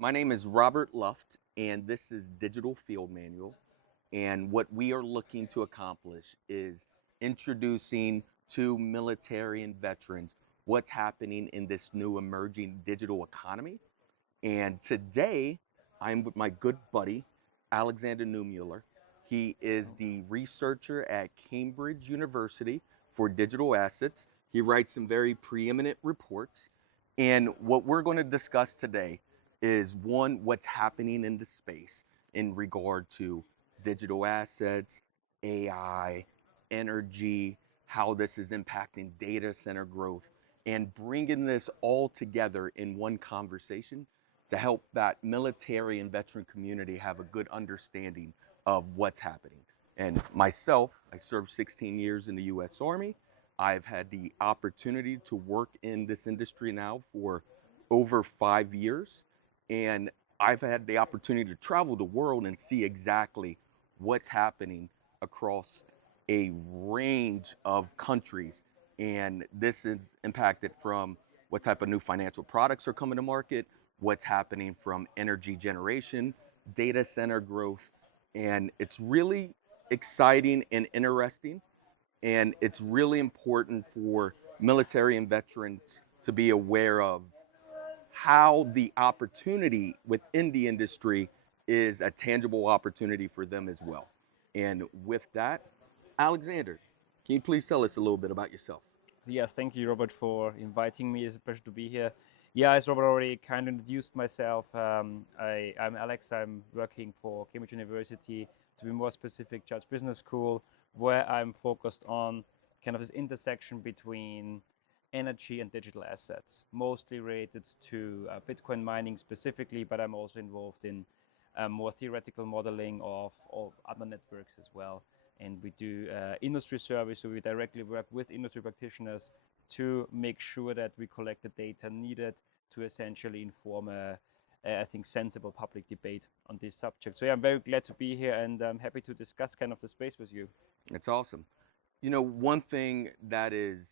My name is Robert Luft, and this is Digital Field Manual. And what we are looking to accomplish is introducing to military and veterans what's happening in this new emerging digital economy. And today, I'm with my good buddy, Alexander Neumueller. He is the researcher at Cambridge University for digital assets. He writes some very preeminent reports. And what we're going to discuss today is one, what's happening in the space in regard to digital assets, AI, energy, how this is impacting data center growth, and bringing this all together in one conversation to help that military and veteran community have a good understanding of what's happening. And myself, I served 16 years in the US Army. I've had the opportunity to work in this industry now for over 5 years. And I've had the opportunity to travel the world and see exactly what's happening across a range of countries. And this is impacted from what type of new financial products are coming to market, what's happening from energy generation, data center growth. And it's really exciting and interesting. And it's really important for military and veterans to be aware of how the opportunity within the industry is a tangible opportunity for them as well. And with that, Alexander, can you please tell us a little bit about yourself? Yes, thank you, Robert, for inviting me. It's a pleasure to be here. Yeah, as Robert already kind of introduced myself, I'm Alex. I'm working for Cambridge University, to be more specific, Judge Business School, where I'm focused on kind of this intersection between energy and digital assets, mostly related to Bitcoin mining specifically, but I'm also involved in more theoretical modeling of other networks as well. And we do industry service, so we directly work with industry practitioners to make sure that we collect the data needed to essentially inform I think, sensible public debate on this subject. So yeah, I'm very glad to be here, and I'm happy to discuss kind of the space with you. It's awesome. You know, one thing that is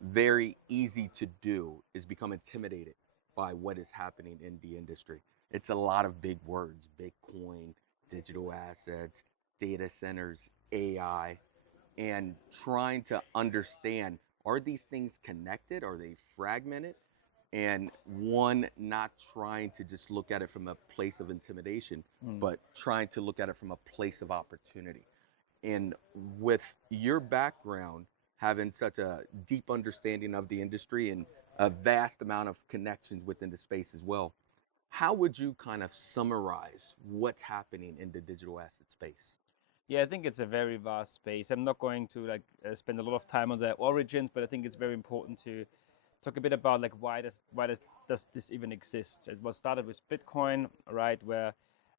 very easy to do is become intimidated by what is happening in the industry. It's a lot of big words: Bitcoin, digital assets, data centers, AI, and trying to understand, are these things connected? Are they fragmented? And one, not trying to just look at it from a place of intimidation, Mm. but trying to look at it from a place of opportunity. And with your background, having such a deep understanding of the industry and a vast amount of connections within the space as well, how would you kind of summarize what's happening in the digital asset space? Yeah, I think it's a very vast space. I'm not going to spend a lot of time on the origins, but I think it's very important to talk a bit about like does this even exist? It was started with Bitcoin, right? Where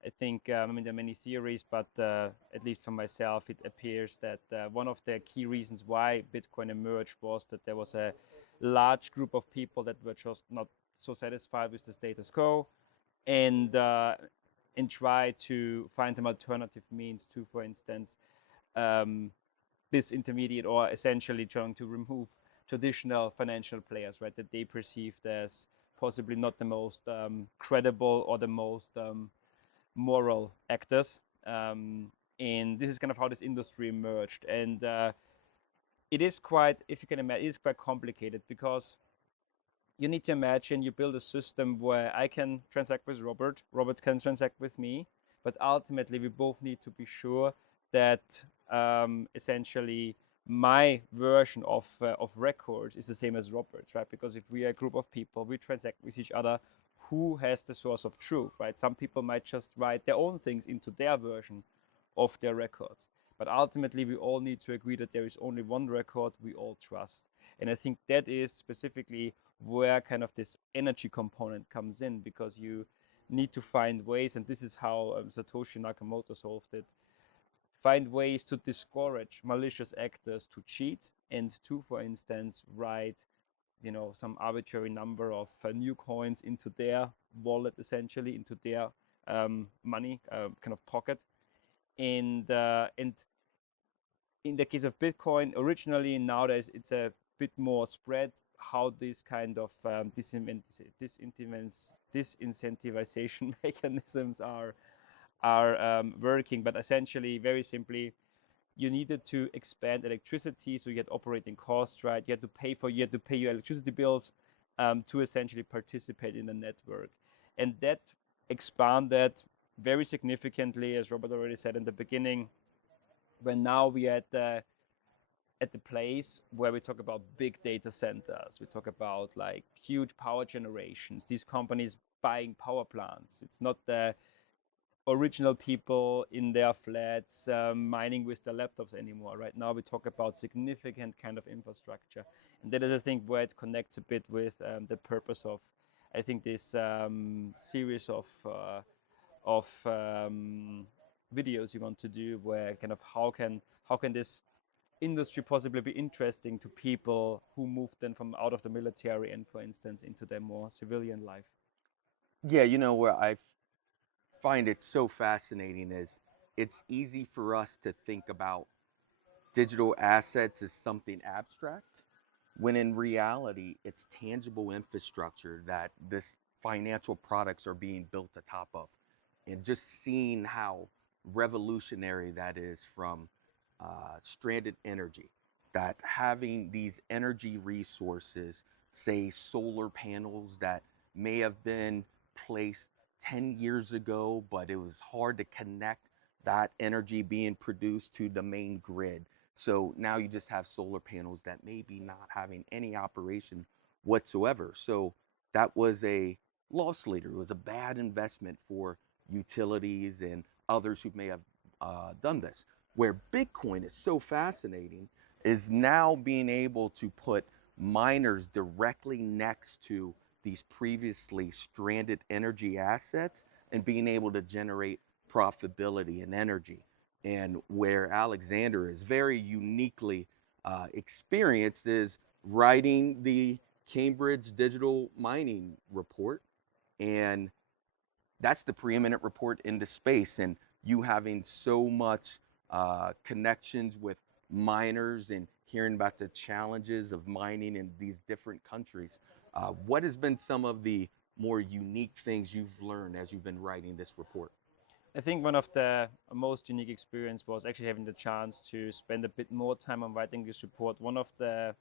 I think I mean there are many theories, but at least for myself, it appears that one of the key reasons why Bitcoin emerged was that there was a large group of people that were just not so satisfied with the status quo, and uh, and try to find some alternative means to, for instance, um, this intermediate, or essentially trying to remove traditional financial players, right, that they perceived as possibly not the most credible or the most moral actors. And this is kind of how this industry emerged. And it is quite, if you can imagine, it is quite complicated because you need to imagine you build a system where I can transact with Robert, Robert can transact with me, but ultimately we both need to be sure that essentially my version of records is the same as Robert's, right? Because if we are a group of people, we transact with each other. Who has the source of truth, right? Some people might just write their own things into their version of their records. But ultimately, we all need to agree that there is only one record we all trust. And I think that is specifically where kind of this energy component comes in, because you need to find ways, and this is how Satoshi Nakamoto solved it, find ways to discourage malicious actors to cheat and to, for instance, write some arbitrary number of new coins into their wallet, essentially into their money kind of pocket. And in the case of Bitcoin, originally, nowadays it's a bit more spread. how these kind of disincentivization mechanisms are working. But essentially, very simply, you needed to expand electricity, so you had operating costs, right? You had to pay your electricity bills to essentially participate in the network, and that expanded very significantly, as Robert already said in the beginning. When now we are at the place where we talk about big data centers, we talk about like huge power generations, these companies buying power plants. It's not the original people in their flats mining with their laptops anymore. Right now we talk about significant kind of infrastructure, and that is, I think, where it connects a bit with the purpose of, I think, this series of videos you want to do, where kind of how can this industry possibly be interesting to people who moved then from out of the military and, for instance, into their more civilian life. Yeah, where I find it so fascinating is it's easy for us to think about digital assets as something abstract, when in reality it's tangible infrastructure that this financial products are being built atop of. And just seeing how revolutionary that is from stranded energy, that having these energy resources, say solar panels that may have been placed 10 years ago, but it was hard to connect that energy being produced to the main grid. So now you just have solar panels that may be not having any operation whatsoever. So that was a loss leader. It was a bad investment for utilities and others who may have done this. Where Bitcoin is so fascinating is now being able to put miners directly next to these previously stranded energy assets and being able to generate profitability and energy. And where Alexander is very uniquely experienced is writing the Cambridge Digital Mining Report. And that's the preeminent report in the space. And you having so much connections with miners and hearing about the challenges of mining in these different countries. What has been some of the more unique things you've learned as you've been writing this report? I think one of the most unique experience was actually having the chance to spend a bit more time on writing this report. One of the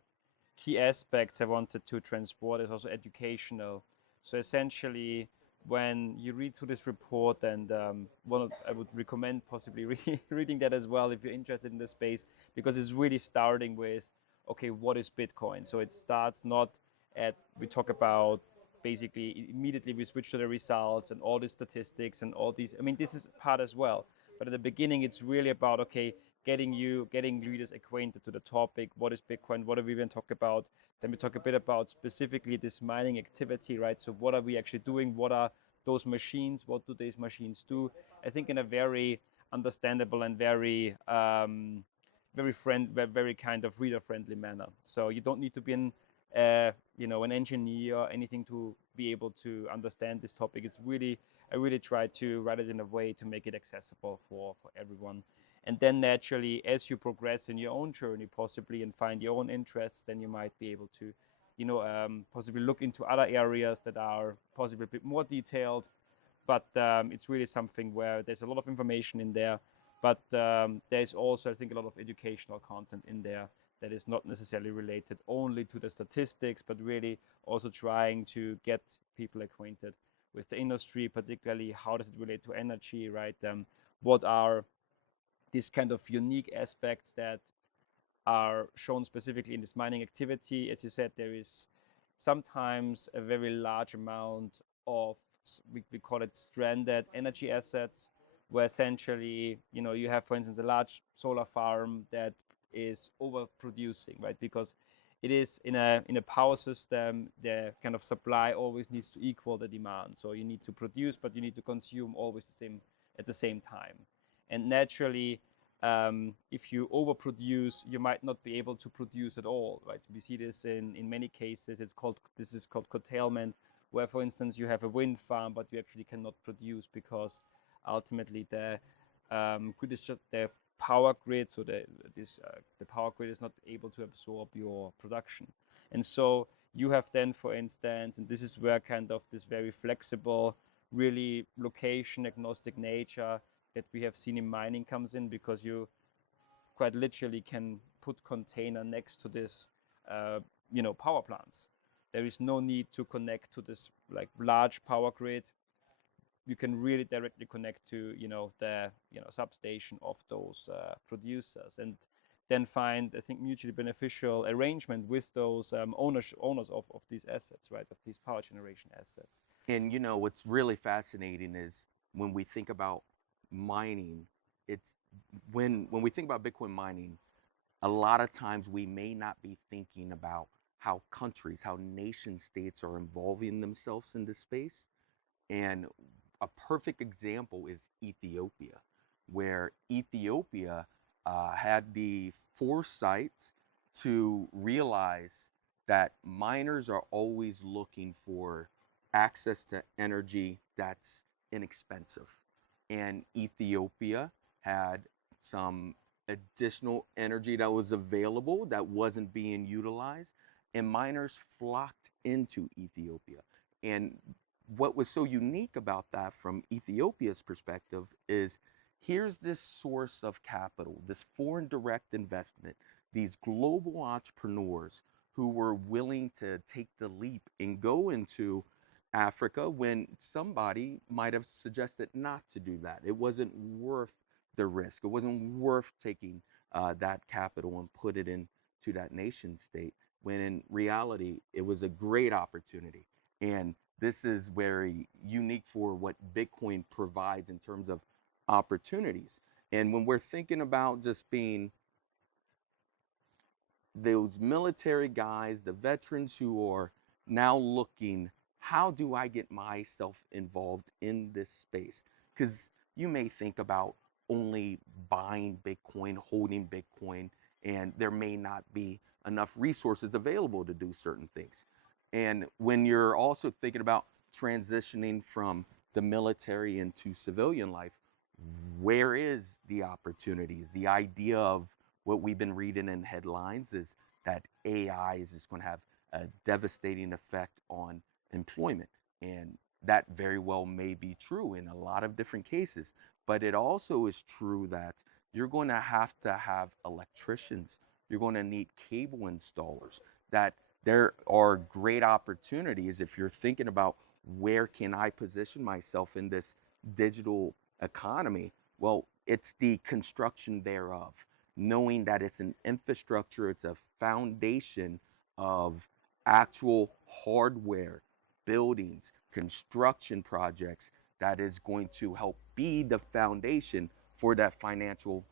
key aspects I wanted to transport is also educational. So essentially, when you read through this report, and I would recommend possibly reading that as well if you're interested in the space, because it's really starting with, okay, what is Bitcoin? So it starts not at, we talk about basically immediately we switch to the results and all the statistics and all these. I mean, this is part as well, but at the beginning it's really about, okay, getting readers acquainted to the topic. What is Bitcoin? What do we even talk about? Then we talk a bit about specifically this mining activity, right? So what are we actually doing? What are those machines? What do these machines do? I think in a very understandable and very very kind of reader-friendly manner. So you don't need to be an engineer or anything to be able to understand this topic. I really try to write it in a way to make it accessible for everyone. And then naturally, as you progress in your own journey, possibly, and find your own interests, then you might be able to, possibly look into other areas that are possibly a bit more detailed. But it's really something where there's a lot of information in there, but there's also, I think, a lot of educational content in there that is not necessarily related only to the statistics, but really also trying to get people acquainted with the industry, particularly how does it relate to energy, right? What are these kind of unique aspects that are shown specifically in this mining activity? As you said, there is sometimes a very large amount of, we call it stranded energy assets, where essentially, you have, for instance, a large solar farm that is overproducing, right? Because it is in a power system, the kind of supply always needs to equal the demand. So you need to produce, but you need to consume always at the same time. And naturally, if you overproduce, you might not be able to produce at all, right? We see this in many cases. This is called curtailment, where, for instance, you have a wind farm, but you actually cannot produce because ultimately the power grid, so the power grid is not able to absorb your production. And so You have then, for instance, and this is where kind of this very flexible, really location agnostic nature that we have seen in mining comes in, because you quite literally can put container next to this, power plants. There is no need to connect to this like large power grid. You can really directly connect to the substation of those producers, and then find, I think, mutually beneficial arrangement with those owners of these assets, right, of these power generation assets. And what's really fascinating is when we think about mining, it's when we think about Bitcoin mining, a lot of times we may not be thinking about how countries, how nation states are involving themselves in this space. And a perfect example is Ethiopia, where Ethiopia had the foresight to realize that miners are always looking for access to energy that's inexpensive. And Ethiopia had some additional energy that was available that wasn't being utilized, and miners flocked into Ethiopia. And what was so unique about that from Ethiopia's perspective is here's this source of capital, this foreign direct investment, these global entrepreneurs who were willing to take the leap and go into Africa when somebody might have suggested not to do that. It wasn't worth the risk. It wasn't worth taking that capital and put it into that nation state, when in reality, it was a great opportunity. And this is very unique for what Bitcoin provides in terms of opportunities. And when we're thinking about just being those military guys, the veterans who are now looking, how do I get myself involved in this space? Because you may think about only buying Bitcoin, holding Bitcoin, and there may not be enough resources available to do certain things. And when you're also thinking about transitioning from the military into civilian life, where is the opportunities? The idea of what we've been reading in headlines is that AI is just going to have a devastating effect on employment. And that very well may be true in a lot of different cases. But it also is true that you're going to have electricians, you're going to need cable installers, that there are great opportunities if you're thinking about where can I position myself in this digital economy. Well, it's the construction thereof, knowing that it's an infrastructure, it's a foundation of actual hardware, buildings, construction projects that is going to help be the foundation for that financial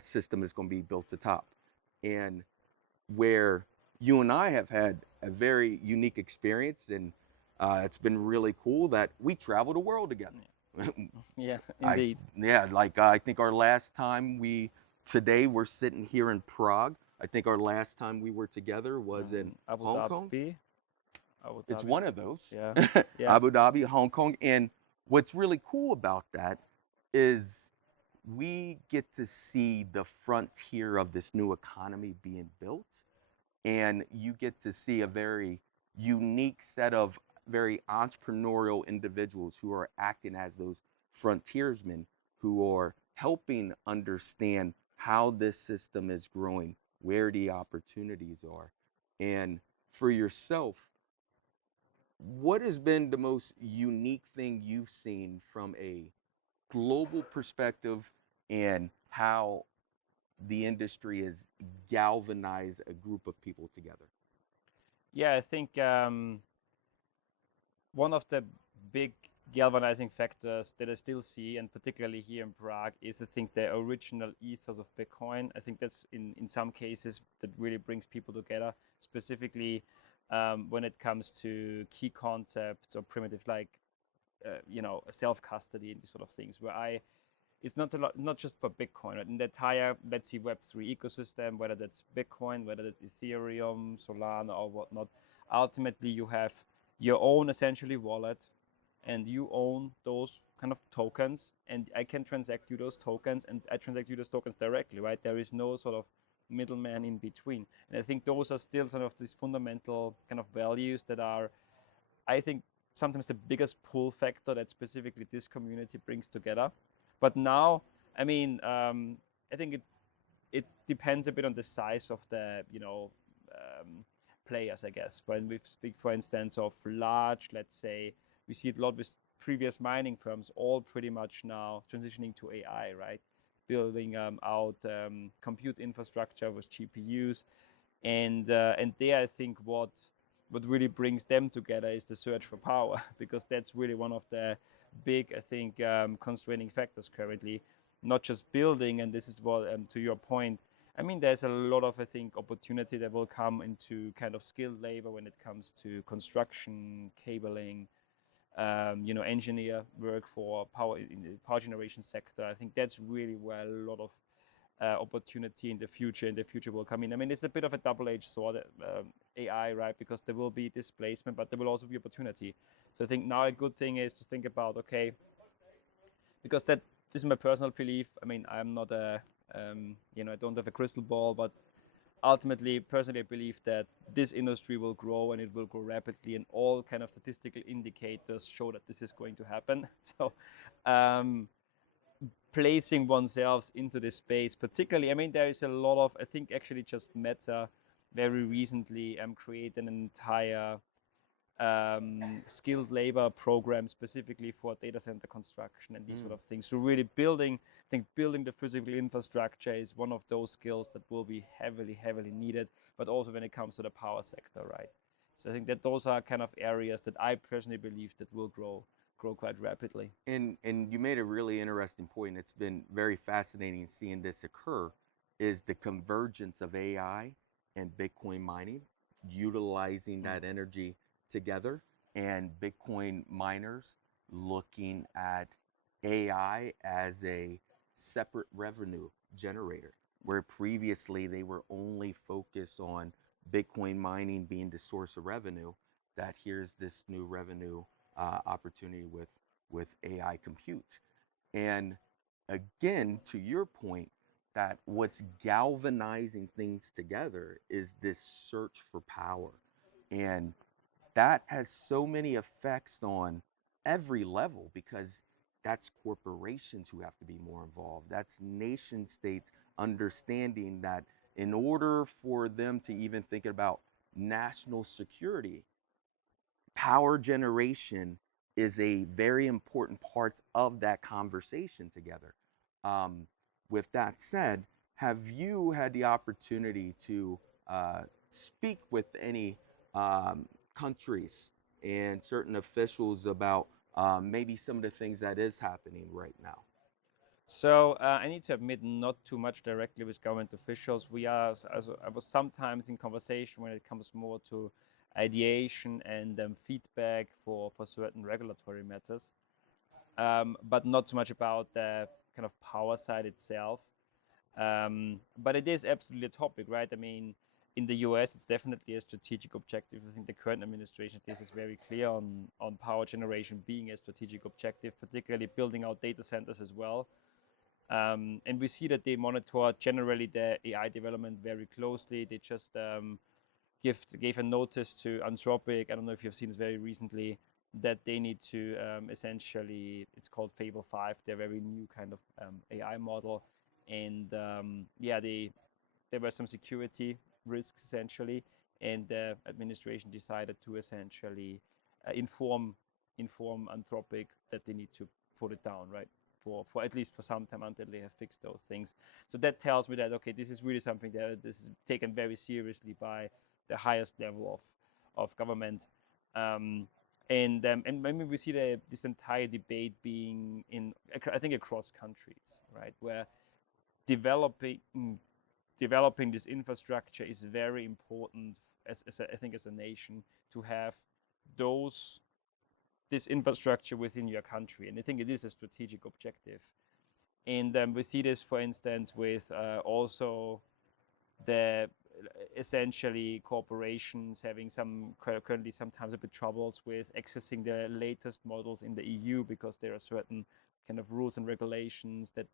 system that's going to be built atop. And where you and I have had a very unique experience, and it's been really cool that we travel the world together. Yeah, indeed. I think our last time today we're sitting here in Prague. I think our last time we were together was in Hong Kong. It's one of those. Yeah. Abu Dhabi, Hong Kong. And what's really cool about that is we get to see the frontier of this new economy being built. And you get to see a very unique set of very entrepreneurial individuals who are acting as those frontiersmen, who are helping understand how this system is growing, where the opportunities are. And for yourself, what has been the most unique thing you've seen from a global perspective, and how the industry has galvanized a group of people together? Yeah, I think one of the big galvanizing factors that I still see, and particularly here in Prague, is I think the original ethos of Bitcoin. I think that's in some cases that really brings people together, specifically when it comes to key concepts or primitives like self-custody and these sort of things, where it's not just for Bitcoin, right? In the entire, let's see, Web3 ecosystem, whether that's Bitcoin, whether that's Ethereum, Solana, or whatnot, ultimately you have your own essentially wallet, and you own those kind of tokens, and I can transact you those tokens, and I transact you those tokens directly, right? There is no sort of middleman in between. And I think those are still some of these fundamental kind of values that are, I think, sometimes the biggest pull factor that specifically this community brings together. But now, I mean, I think it depends a bit on the size of the players, I guess. When we speak, for instance, of large, let's say, we see it a lot with previous mining firms, all pretty much now transitioning to AI, right? Building out compute infrastructure with GPUs, and there I think what really brings them together is the search for power, because that's really one of the big, I think, constraining factors currently. Not just building, and this is what, to your point, I mean, there's a lot of, I think, opportunity that will come into kind of skilled labor when it comes to construction, cabling, engineer work for power in the power generation sector. I think that's really where a lot of opportunity in the future will come in. I mean, it's a bit of a double-edged sword, AI, right? Because there will be displacement, but there will also be opportunity. So I think now a good thing is to think about, okay, because this is my personal belief. I mean, I'm not I don't have a crystal ball, but ultimately, personally, I believe that this industry will grow, and it will grow rapidly, and all kind of statistical indicators show that this is going to happen. So placing oneself into this space, particularly, I mean, there is a lot of, I think actually just Meta very recently created an entire skilled labor program specifically for data center construction and these sort of things. So really building the physical infrastructure is one of those skills that will be heavily needed, but also when it comes to the power sector, right? So I think that those are kind of areas that I personally believe that will grow quite rapidly. And you made a really interesting point. It's been very fascinating seeing this occur, is the convergence of AI and Bitcoin mining, utilizing that energy together, and Bitcoin miners looking at AI as a separate revenue generator, where previously they were only focused on Bitcoin mining being the source of revenue, that here's this new revenue opportunity with AI compute. And again, to your point, that what's galvanizing things together is this search for power. And that has so many effects on every level, because that's corporations who have to be more involved. That's nation states understanding that in order for them to even think about national security, power generation is a very important part of that conversation together. With that said, have you had the opportunity to speak with any countries and certain officials about maybe some of the things that is happening right now? So I need to admit, not too much directly with government officials. I was sometimes in conversation when it comes more to ideation and feedback for certain regulatory matters, but not so much about the kind of power side itself. But it is absolutely a topic, right? I mean, in the US, it's definitely a strategic objective. I think the current administration is very clear on power generation being a strategic objective, particularly building out data centers as well. And we see that they monitor generally the AI development very closely. They just gave a notice to Anthropic. I don't know if you've seen this very recently, that they need to essentially, it's called Fable 5, their very new kind of AI model. And there were some security risks essentially, and the administration decided to essentially inform Anthropic that they need to put it down, right? For at least for some time until they have fixed those things. So that tells me that, okay, this is really something that this is taken very seriously by the highest level of government. And maybe we see this entire debate being I think across countries, right, where developing this infrastructure is very important I think as a nation, to have this infrastructure within your country. And I think it is a strategic objective. And we see this, for instance, with also the essentially corporations having currently sometimes a bit troubles with accessing the latest models in the EU, because there are certain kind of rules and regulations that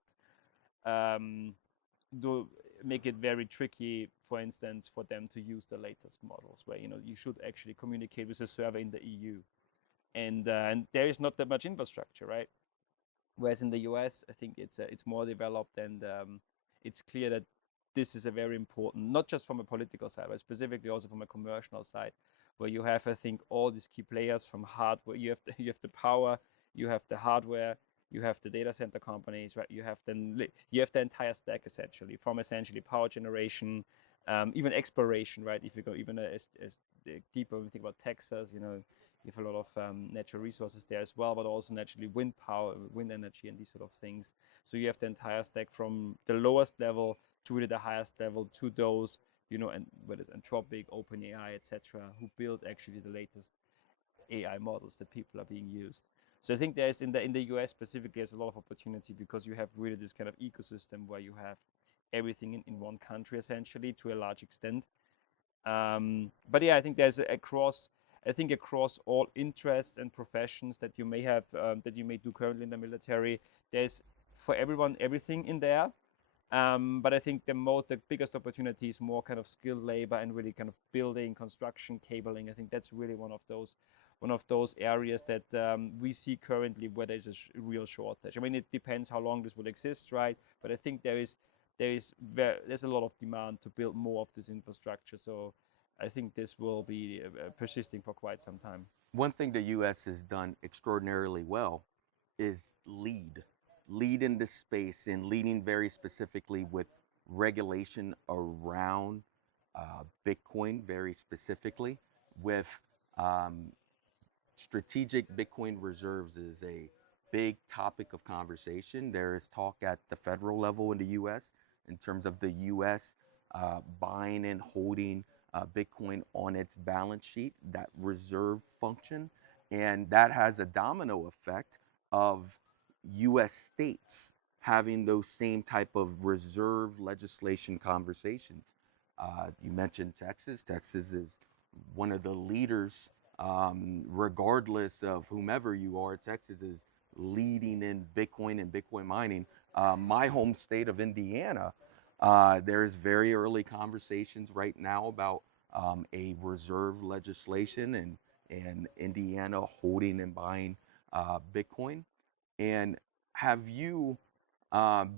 make it very tricky, for instance, for them to use the latest models, where you should actually communicate with a server in the EU, and there is not that much infrastructure, right? Whereas in the US, I think it's more developed, and it's clear that this is a very important, not just from a political side, but specifically also from a commercial side, where you have, I think, all these key players from hardware. You have the power, you have the hardware, you have the data center companies, right? You have the entire stack essentially, from essentially power generation, even exploration, right? If you go even as deeper, when we think about Texas, you have a lot of natural resources there as well, but also naturally wind power, wind energy, and these sort of things. So you have the entire stack from the lowest level to really the highest level, to those, and whether it's Anthropic, OpenAI, etc., who build actually the latest AI models that people are being used. So I think there's in the US specifically, there's a lot of opportunity, because you have really this kind of ecosystem where you have everything in one country essentially, to a large extent. But yeah, I think there's across all interests and professions that you may have, that you may do currently in the military, there's for everyone everything in there. But I think the biggest opportunity is more kind of skilled labor, and really kind of building, construction, cabling. I think that's really one of those areas that we see currently where there's a real shortage. I mean, it depends how long this will exist, right? But I think there's a lot of demand to build more of this infrastructure. So I think this will be persisting for quite some time. One thing the US has done extraordinarily well is lead in this space, and leading very specifically with regulation around Bitcoin, very specifically with um, strategic Bitcoin reserves is a big topic of conversation. There is talk at the federal level in the US in terms of the US buying and holding Bitcoin on its balance sheet, that reserve function. And that has a domino effect of US states having those same type of reserve legislation conversations. You mentioned Texas. Texas is one of the leaders, regardless of whomever you are. Texas is leading in Bitcoin and Bitcoin mining. My home state of Indiana, there's very early conversations right now about a reserve legislation, and Indiana holding and buying Bitcoin. And have you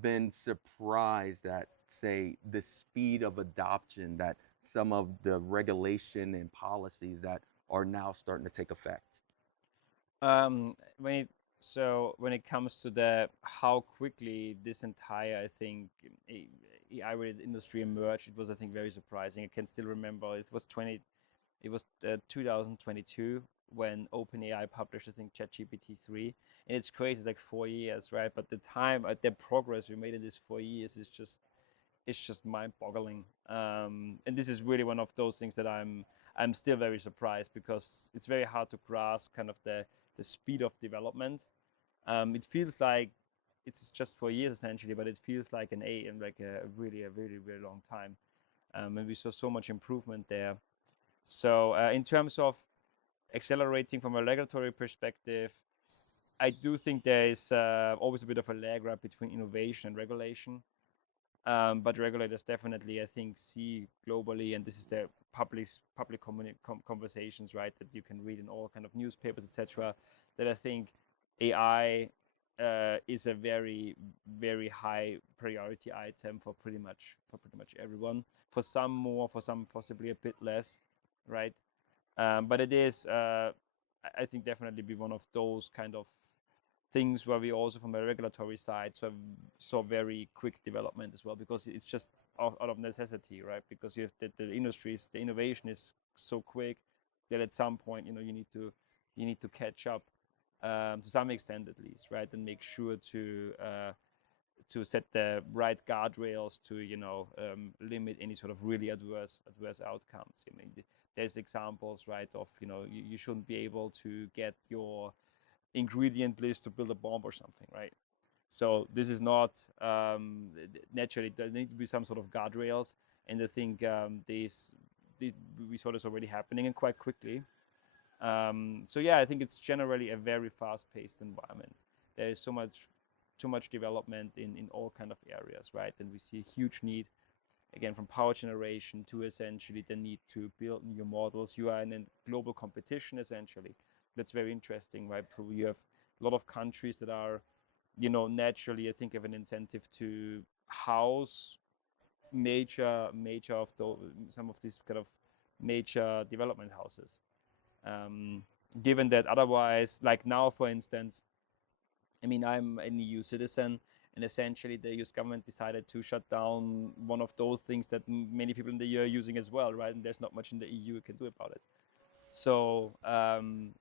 been surprised at, say, the speed of adoption, that some of the regulation and policies that are now starting to take effect? Um, when it comes to the how quickly this entire, I think, AI-related industry emerged, it was, I think, very surprising. I can still remember it was 2022 when OpenAI published, I think, ChatGPT 3, and it's crazy, it's like 4 years, right? But the progress we made in these 4 years is just, it's just mind-boggling. And this is really one of those things that I'm still very surprised, because it's very hard to grasp kind of the speed of development. It feels like it's just 4 years essentially, but it feels like like a really really long time. And we saw so much improvement there. So in terms of accelerating from a regulatory perspective, I do think there is always a bit of a lag right between innovation and regulation. But regulators definitely, I think, see globally, and this is the public conversations, right, that you can read in all kind of newspapers, etc., that I think AI is a very very high priority item for pretty much everyone. For some more, for some possibly a bit less, right? But it is, I think, definitely be one of those kind of things where we also, from a regulatory side, saw very quick development as well, because it's just out of necessity, right? Because you have the innovation is so quick that at some point, you need to catch up, to some extent at least, right? And make sure to set the right guardrails to limit any sort of really adverse outcomes. I mean, there's examples, right, of you shouldn't be able to get your ingredient list to build a bomb or something, right? So this is not, naturally there need to be some sort of guardrails, and I think we saw this already happening, and quite quickly. So yeah, I think it's generally a very fast-paced environment. There is too much development in all kind of areas, right? And we see a huge need again, from power generation to essentially the need to build new models. You are in a global competition essentially. That's very interesting, right? So you have a lot of countries that are, naturally, I think, have an incentive to house major of some of these kind of major development houses. Um, Given that otherwise, like now, for instance, I mean, I'm an EU citizen, and essentially the US government decided to shut down one of those things that many people in the EU are using as well, right? And there's not much in the EU you can do about it. So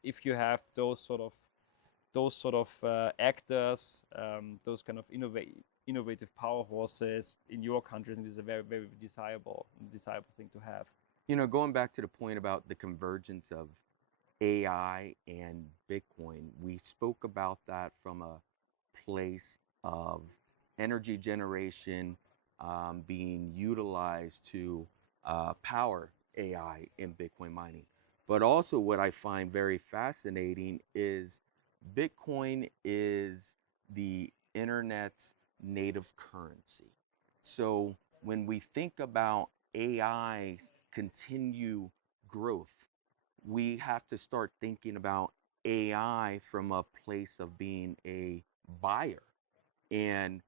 if you have those sort of actors, those kind of innovative power horses in your country, I think this is a very, very desirable thing to have. Going back to the point about the convergence of AI and Bitcoin, we spoke about that from a place of energy generation being utilized to power AI and Bitcoin mining. But also, what I find very fascinating is Bitcoin is the internet's native currency. So when we think about AI's continue growth, we have to start thinking about AI from a place of being a buyer. And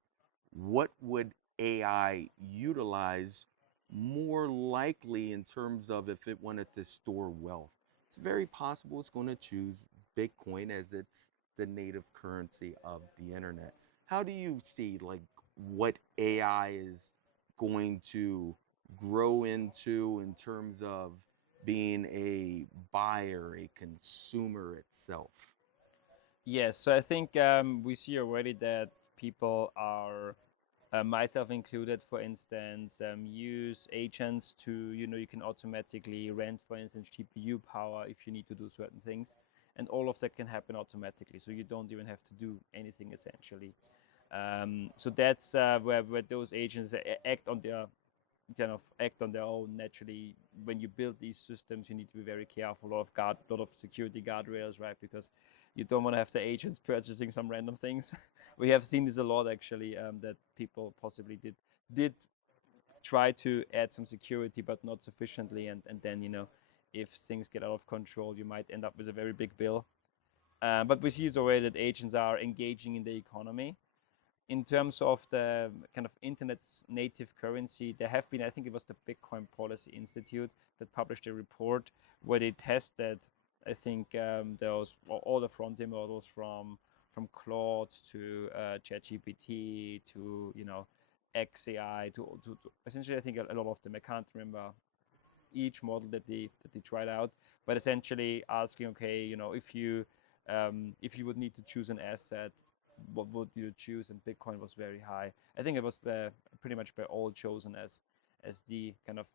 what would AI utilize more likely in terms of if it wanted to store wealth? It's very possible it's going to choose Bitcoin as it's the native currency of the internet. How do you see like what AI is going to grow into in terms of being a buyer, a consumer itself? Yes, so I think we see already that people are, myself included, for instance, use agents to, you can automatically rent, for instance, GPU power if you need to do certain things. And all of that can happen automatically. So you don't even have to do anything essentially. So that's where those agents act on their own naturally. When you build these systems, you need to be very careful, a lot of security guardrails, right? Because you don't want to have the agents purchasing some random things. We have seen this a lot actually, that people possibly did try to add some security, but not sufficiently, and then if things get out of control, you might end up with a very big bill. But we see it's already that agents are engaging in the economy. In terms of the kind of internet's native currency, there have been, I think it was the Bitcoin Policy Institute that published a report where they tested, I think, those all the frontier models from Claude to ChatGPT to XAI to essentially, I think a lot of them. I can't remember each model that they tried out, but essentially asking, okay, if you would need to choose an asset, what would you choose? And Bitcoin was very high. I think it was pretty much by all chosen as the kind of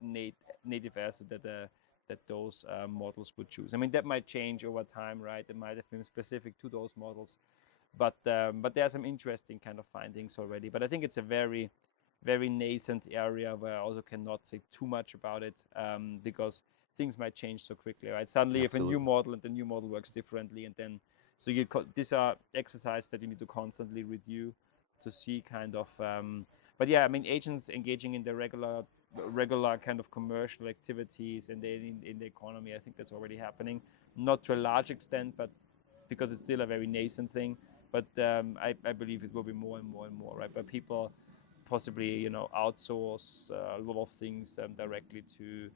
native asset that those models would choose. I mean, that might change over time, right? It might have been specific to those models, but there are some interesting kind of findings already. But I think it's a very, very nascent area where I also cannot say too much about it, because things might change so quickly, right? Suddenly, if a new Absolutely. model and the new model works differently, and then so these are exercises that you need to constantly review to see kind of. But yeah, I mean, agents engaging in the regular kind of commercial activities and in the economy, I think that's already happening, not to a large extent, but because it's still a very nascent thing. But I believe it will be more and more and more, right? But people possibly outsource a lot of things directly to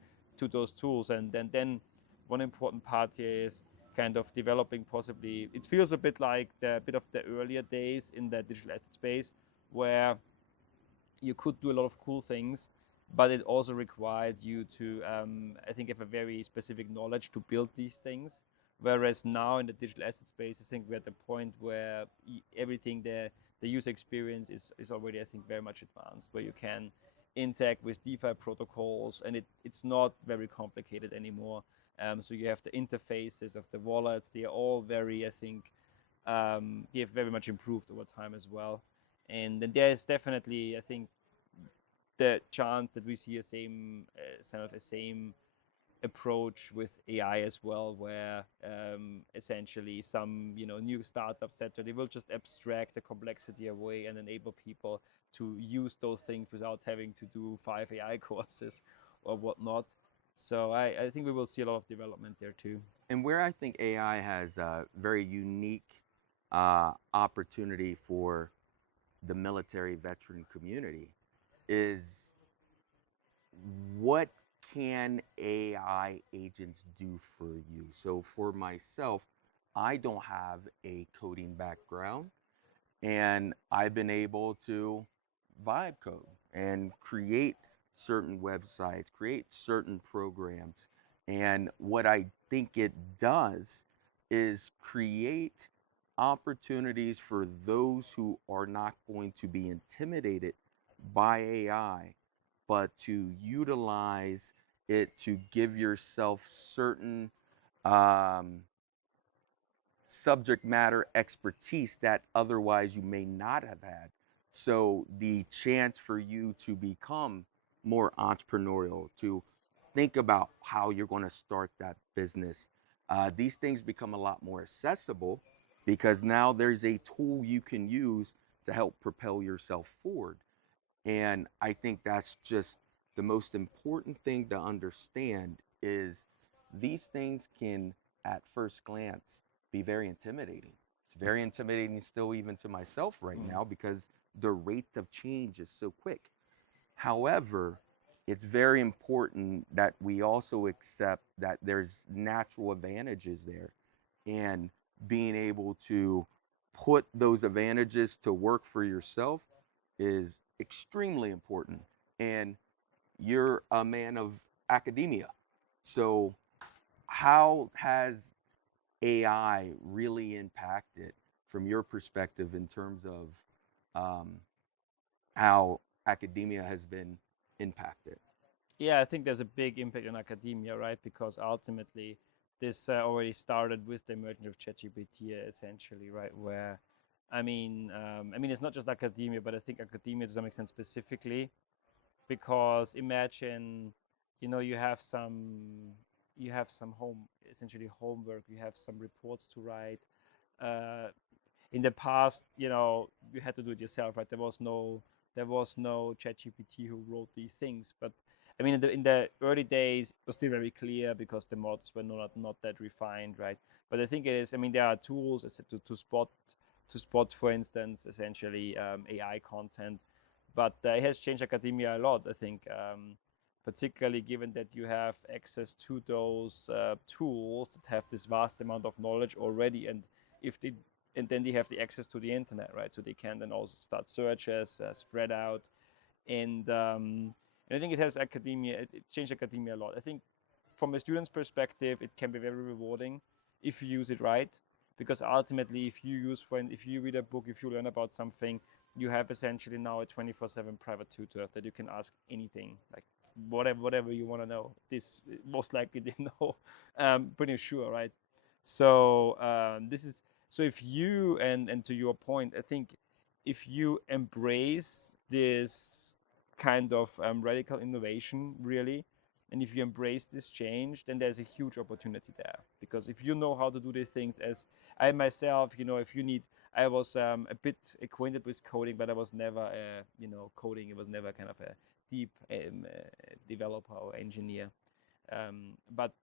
those tools, and then one important part here is kind of developing, possibly it feels a bit like the bit of the earlier days in the digital asset space, where you could do a lot of cool things, but it also required you to, I think, have a very specific knowledge to build these things. Whereas now in the digital asset space, I think we're at the point where everything the user experience is already, I think, very much advanced, where you can interact with DeFi protocols, and it's not very complicated anymore. So you have the interfaces of the wallets; they are all very, I think, they have very much improved over time as well. And then there is definitely, I think, the chance that we see a same approach with AI as well, where essentially some new startups, etc. They will just abstract the complexity away and enable people to use those things without having to do 5 AI courses or whatnot. So I think we will see a lot of development there too. And where I think AI has a very unique opportunity for the military veteran community is what can AI agents do for you? So for myself, I don't have a coding background, and I've been able to vibe code and create certain websites, create certain programs. And what I think it does is create opportunities for those who are not going to be intimidated by AI, but to utilize it to give yourself certain um, subject matter expertise that otherwise you may not have had. So the chance for you to become more entrepreneurial, to think about how you're going to start that business, these things become a lot more accessible because now there's a tool you can use to help propel yourself forward. And I think that's just the most important thing to understand is these things can, at first glance, be very intimidating. It's very intimidating still even to myself right now because the rate of change is so quick. However, it's very important that we also accept that there's natural advantages there, and being able to put those advantages to work for yourself is extremely important. And you're a man of academia. So, how has AI really impacted, from your perspective, in terms of um, how academia has been impacted? Yeah, I think there's a big impact on academia, right? Because ultimately, this already started with the emergence of ChatGPT, essentially, right? Where, it's not just academia, but I think academia to some extent specifically, because imagine, you have some essentially homework, you have some reports to write. Uh, in the past, you had to do it yourself, right? There was no ChatGPT who wrote these things. But in the early days, it was still very clear because the models were not that refined, right? But I think it is. There are tools to spot, for instance, essentially AI content. But it has changed academia a lot, I think. Particularly given that you have access to those tools that have this vast amount of knowledge already, if they and then they have the access to the internet, right? So they can then also start searches, spread out, and I think it changed academia a lot. I think from a student's perspective, it can be very rewarding if you use it right, because ultimately, if you read a book, if you learn about something, you have essentially now a 24/7 private tutor that you can ask anything, like whatever you want to know. This most likely they know, pretty sure, right? So this is so if you and to your point, I think if you embrace this kind of radical innovation, really, and if you embrace this change, then there's a huge opportunity there. Because if you know how to do these things, as I myself, if you need, I was a bit acquainted with coding, but I was never, coding. It was never kind of a deep developer or engineer. But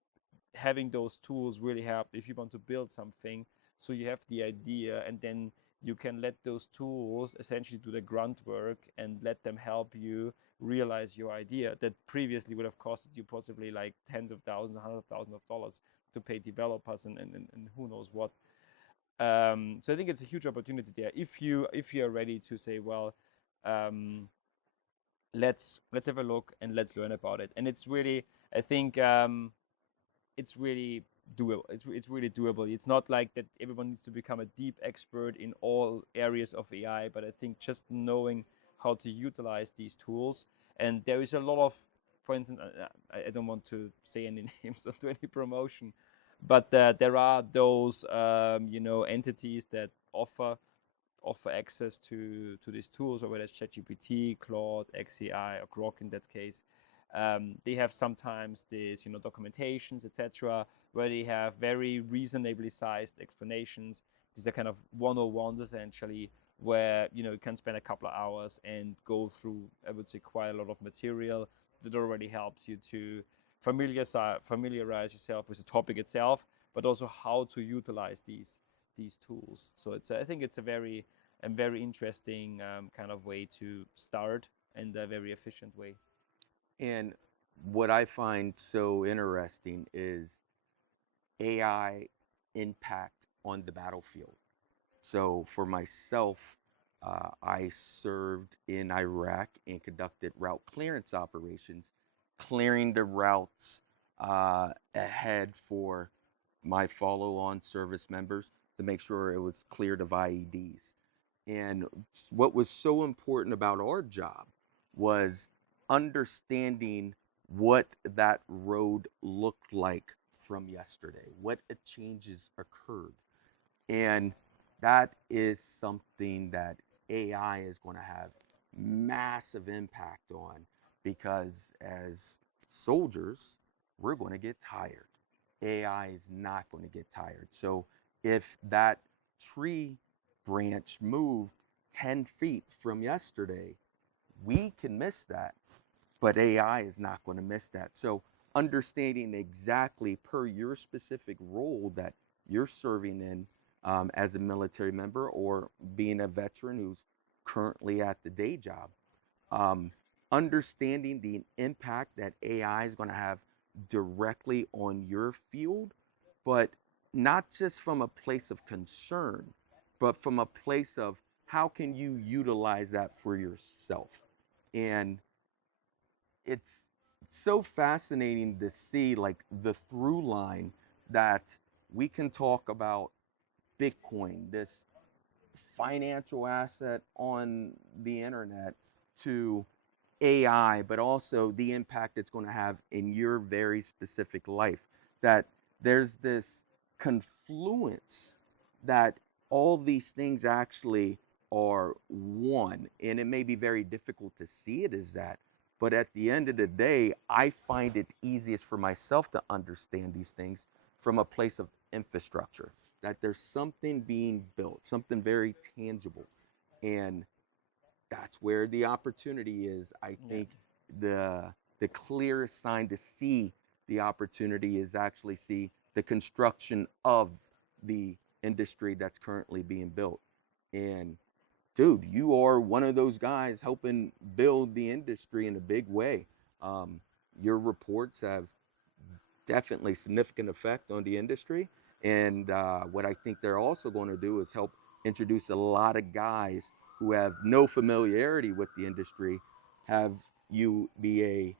having those tools really help if you want to build something. So you have the idea, and then you can let those tools essentially do the grunt work and let them help you realize your idea that previously would have costed you possibly like tens of thousands, hundreds of thousands of dollars to pay developers and who knows what. So I think it's a huge opportunity there if you're ready to say, well, um, let's have a look and let's learn about it. And it's really, I think, it's really doable. It's really doable. It's not like that everyone needs to become a deep expert in all areas of AI, but I think just knowing how to utilize these tools. And there is a lot of, for instance, I don't want to say any names or do any promotion, but there are those entities that offer access to these tools, or whether it's ChatGPT, Claude, XAI, or Grok in that case. They have sometimes this, documentations, etc., where they have very reasonably sized explanations. These are kind of 101s essentially, where you can spend a couple of hours and go through, I would say, quite a lot of material that already helps you to familiarize yourself with the topic itself, but also how to utilize these tools. So I think it's a very interesting kind of way to start, and a very efficient way. And what I find so interesting is AI impact on the battlefield. So for myself, I served in Iraq and conducted route clearance operations, clearing the routes ahead for my follow-on service members to make sure it was cleared of IEDs. And what was so important about our job was understanding what that road looked like from yesterday, what changes occurred. And that is something that AI is going to have massive impact on, because as soldiers, we're going to get tired. AI is not going to get tired. So if that tree branch moved 10 feet from yesterday, we can miss that, but AI is not going to miss that. So understanding exactly per your specific role that you're serving in, as a military member, or being a veteran who's currently at the day job, understanding the impact that AI is going to have directly on your field, but not just from a place of concern, but from a place of how can you utilize that for yourself. And it's so fascinating to see, like, the through line that we can talk about Bitcoin, this financial asset on the internet, to AI, but also the impact it's going to have in your very specific life. That there's this confluence that all these things actually are one. And it may be very difficult to see it as that. But at the end of the day, I find it easiest for myself to understand these things from a place of infrastructure, that there's something being built, something very tangible. And that's where the opportunity is. I Yeah. think the clearest sign to see the opportunity is actually see the construction of the industry that's currently being built. And dude, you are one of those guys helping build the industry in a big way. Um, your reports have definitely significant effect on the industry. And what I think they're also going to do is help introduce a lot of guys who have no familiarity with the industry, have you be a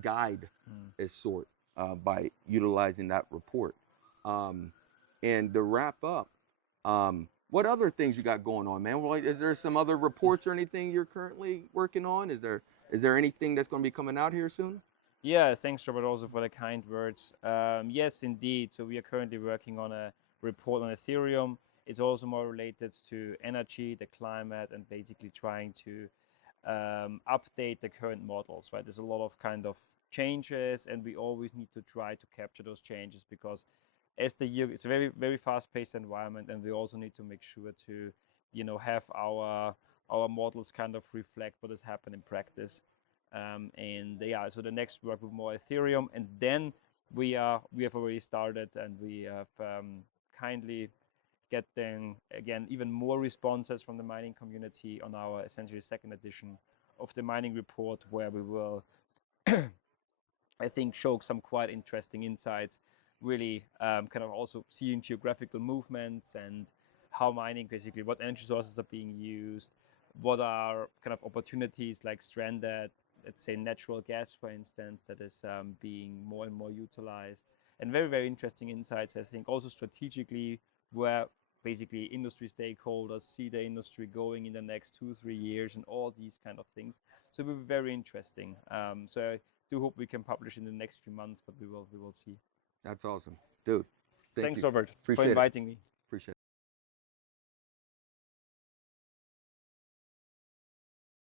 guide Mm. as sort, by utilizing that report. Um, and to wrap up, what other things you got going on, man? Well, is there some other reports or anything you're currently working on? Is there anything that's going to be coming out here soon? Yeah, thanks, Robert, also for the kind words. Yes, indeed. So we are currently working on a report on Ethereum. It's also more related to energy, the climate, and basically trying to update the current models. Right, there's a lot of kind of changes, and we always need to try to capture those changes, because as the year, it's a very fast-paced environment, and we also need to make sure to have our models kind of reflect what has happened in practice. And yeah, so the next work with more Ethereum, and then we have already started, and we have kindly getting again even more responses from the mining community on our essentially second edition of the mining report, where we will I think show some quite interesting insights, really kind of also seeing geographical movements, and how mining, basically what energy sources are being used, what are kind of opportunities like stranded, let's say natural gas, for instance, that is being more and more utilized, and very interesting insights, I think, also strategically, where basically industry stakeholders see the industry going in the next 2-3 years, and all these kind of things. So it will be very interesting. So I do hope we can publish in the next few months, but we will see. That's awesome, dude. Thank Thanks, you. Robert, for Appreciate it. inviting me.